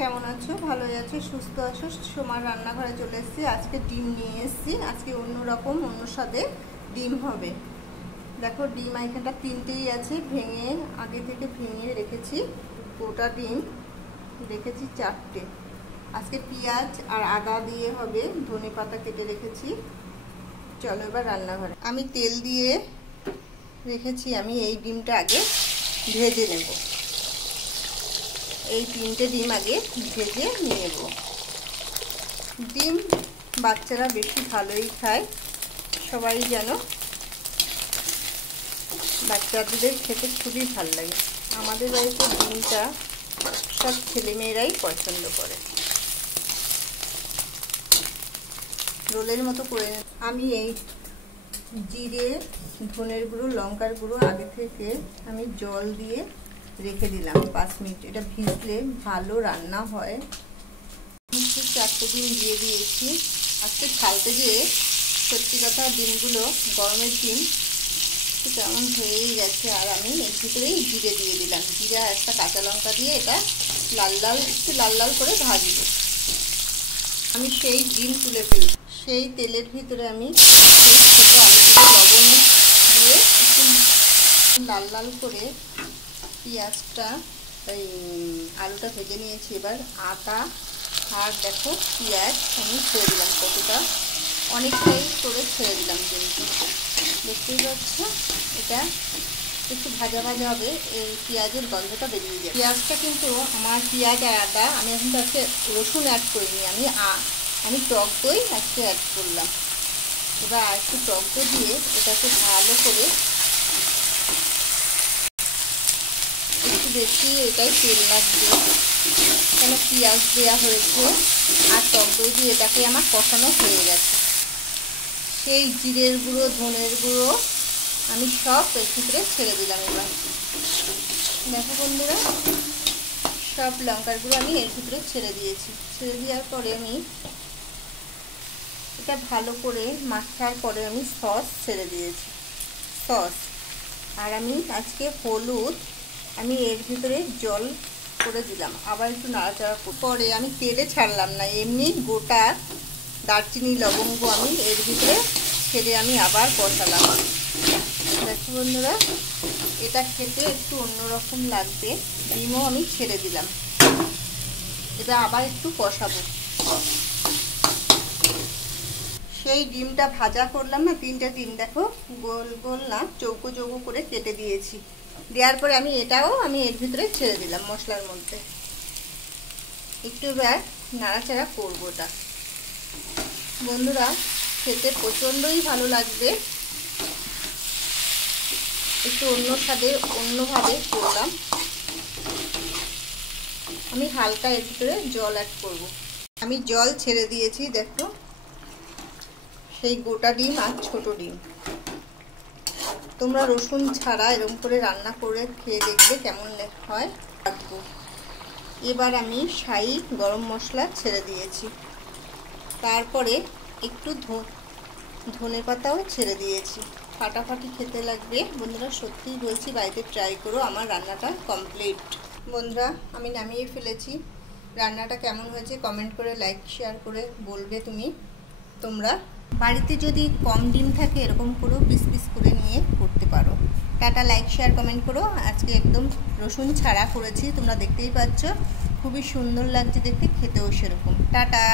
কেমন আছো? ভালোই আছো, সুস্থ আছো? সোমার রান্নাঘরে চলে এসেছি। আজকে ডিম নিয়ে এসেছি। আজকে অন্যরকম, অন্য স্বাদে ডিম হবে। দেখো, ডিম এখানটা তিনটেই আছে, আগে থেকে ভেঙে রেখেছি। গোটা ডিম রেখেছি 4টে। আজকে পেঁয়াজ আর আদা দিয়ে হবে, ধনে পাতা কেটে রেখেছি। চলো এবার রান্নাঘরে। আমি তেল দিয়ে রেখেছি। আমি এই ডিমটা আগে ভেজে নেব। এই 3টে ডিম আগে ভেজে নেব। ডিম বাচ্চারা বেশি ভালোই খায়, সবাই জানো। বাচ্চাদের খেতে খুবই ভালো লাগে। আমাদের বাড়িতে ডিমটা সব ছেলেমেয়েরাই পছন্দ করে। রোলের মতো করে আমি এই জিরে, ধনের গুঁড়ো, লঙ্কার গুঁড়ো আগে থেকে আমি জল দিয়ে রেখে দিলাম 5 মিনিট। এটা ভিজলে ভালো রান্না হয়। 4টে ডিম দিয়ে দিয়েছি। আজকে ঢালতে গিয়ে সত্যি কথা, ডিমগুলো গরমের দিন কেমন হয়েই গেছে। আর আমি এর ভিতরেই জিরে দিয়ে দিলাম। জিরা একটা কাঁচা লঙ্কা দিয়ে এটা একটু লাল লাল করে ভাজব। আমি সেই ডিম তুলে ফেলব। সেই তেলের ভিতরে আমি সেই ছোটো আলুগুলো লবণ দিয়ে একটু লাল লাল করে পেঁয়াজটা, ওই আলুটা ভেজে নিয়েছি। এবার আদা আর দেখো পেঁয়াজ আমি ছেড়ে দিলাম। কতটা, অনেকটাই করে ছেড়ে দিলাম। কিন্তু দেখতেই পাচ্ছ, এটা একটু ভাজা ভাজা হবে। এই পেঁয়াজের গন্ধটা বেরিয়ে যায়। পেঁয়াজটা কিন্তু আমার, পেঁয়াজ আর আদা, আমি এখন আজকে রসুন অ্যাড করিনি। আমি টক দই আজকে অ্যাড করলাম। এবার একটু টক দই দিয়ে এটাকে ভালো করে, একটু বেশি এটাই তেল লাগবে, কেন পেঁয়াজ দেওয়া হয়েছে আর টক দই দিয়ে এটাকে আমার কষানো হয়ে গেছে। সেই জিরের গুঁড়ো, ধনের গুঁড়ো আমি সব এর ভিতরে ছেড়ে দিলাম। এবার দেখো বন্ধুরা, সব লঙ্কার গুঁড়ো আমি এর ভিতরে ছেড়ে দিয়েছি। ছেড়ে দেওয়ার পরে আমি এটা ভালো করে মাখার পরে আমি সস ছেড়ে দিয়েছি, সস। আর আমি আজকে হলুদ আমি এর ভিতরে জল করে দিলাম। আবার একটু নাড়াচাড়া পরে আমি তেলে ছাড়লাম না, এমনি গোটা দারচিনি, লবঙ্গ আমি এর ভিতরে ছেড়ে আমি আবার কষালাম। দেখো বন্ধুরা, এটা খেতে একটু অন্যরকম লাগবে। ডিমও আমি ছেড়ে দিলাম। এটা আবার একটু কষাবো। সেই ডিমটা ভাজা করলাম না, 3টে ডিম দেখো গোল গোল না, চৌকো চৌকো করে কেটে দিয়েছি। দেওয়ার পরে আমি এটাও এর ভিতরে ছেড়ে দিলাম মশলার মধ্যে। একটু এবার নাড়াচাড়া করবো। ওটা বন্ধুরা খেতে প্রচণ্ডই ভালো লাগবে। একটু অন্য স্বাদে, অন্যভাবে করলাম। আমি হালকা এর ভিতরে জল অ্যাড করব। আমি জল ছেড়ে দিয়েছি। দেখো, সেই গোটা ডিম আর ছোট ডিম। তোমরা রসুন ছাড়া এরকম করে রান্না করে খেয়ে দেখবে কেমন হয়। রাখবো। এবার আমি শাহি গরম মশলা ছেড়ে দিয়েছি। তারপরে একটু ধনে পাতাও ছেড়ে দিয়েছি। ফাটাফাটি খেতে লাগবে বন্ধুরা, সত্যিই বলছি, বাড়িতে ট্রাই করো। আমার রান্নাটা কমপ্লিট বন্ধুরা, আমি নামিয়ে ফেলেছি। রান্নাটা কেমন হয়েছে কমেন্ট করে, লাইক শেয়ার করে বলবে। তোমরা বাড়িতে যদি কম ডিম থাকে এরকম করেও পিস পিস করে নিয়ে করতে পারো। টাটা, লাইক শেয়ার কমেন্ট করো। আজকে একদম রসুন ছাড়া করেছি, তোমরা দেখতেই পাচ্ছ। খুবই সুন্দর লাগছে দেখতে, খেতেও সেরকম। টাটা।